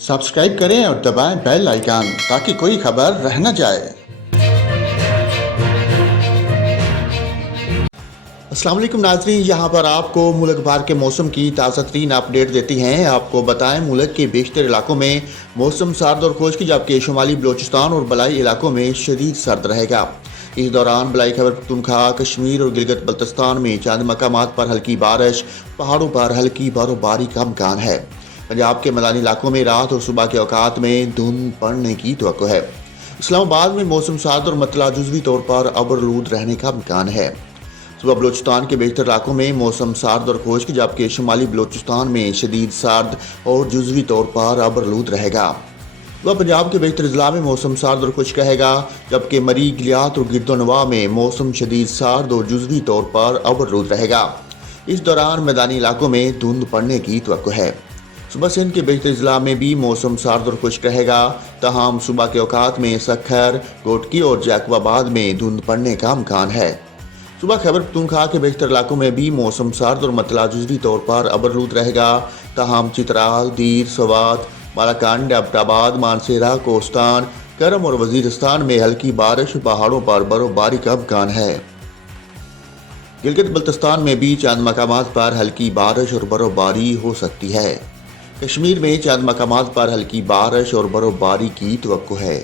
Subscribe करें और दबाएं बेल आइकन ताकि कोई खबर रह न जाए। अस्सलाम वालेकुम नाज़रीन, यहाँ पर आपको मुल्क भर के मौसम की ताज़ा तरीन अपडेट देती हैं। आपको बताएं मुल्क के बेशतर इलाकों में मौसम सर्द और खुश्क, जबकि शुमाली बलोचिस्तान और बलाई इलाकों में शदीद सर्द रहेगा। इस दौरान बलाई खैबर पख्तूनख्वा, कश्मीर और गिलगित बल्तिस्तान में चंद मकामात पर हल्की बारिश, पहाड़ों पर हल्की बर्फबारी का इम्कान है। पंजाब के मैदानी इलाकों में रात और सुबह के औकात में धुंध पड़ने की तवक्को है। इस्लामाबाद में मौसम सर्द और मतला जुज़वी तौर पर अबरलूद रहने का इम्कान है। सुबह बलोचिस्तान के बेशतर इलाकों में मौसम सर्द और खुश्क, जबकि शुमाली बलोचिस्तान में शदीद सर्द और जुज़वी तौर पर अबरलूद रहेगा। सुबह पंजाब के बेशतर अजला में मौसम सर्द और खुश्क रहेगा, जबकि मरी, गिलियात और गिरदोनवा में मौसम शदीद सर्द और जुज़वी तौर पर अबरलूद रहेगा। इस दौरान मैदानी इलाकों में धुंध पड़ने की तवक्को है। सुबह सिंध के बेशतर अजला में भी मौसम सर्द और खुश्क रहेगा, तमाम सुबह के औकात में सक्खर, गोटकी और जैकबाबाद में धुंध पड़ने का इम्कान है। सुबह खैबर पख्तूनख्वा के बेशतर इलाकों में भी मौसम सर्द और मतला जुज़वी तौर पर अबरलूद रहेगा, तमाम चित्राल, दीर, सवात, बालाकंड, अब्टाबाद, मानसेरा, कोस्तान, करम और वजीरिस्तान में हल्की बारिश, पहाड़ों पर बर्फबारी का इम्कान है। गिलगित बल्तिस्तान में भी चंद मकामात पर हल्की बारिश और बर्फबारी हो सकती है। कश्मीर में चंद मकामात पर हल्की बारिश और बर्फबारी की तवक्को है।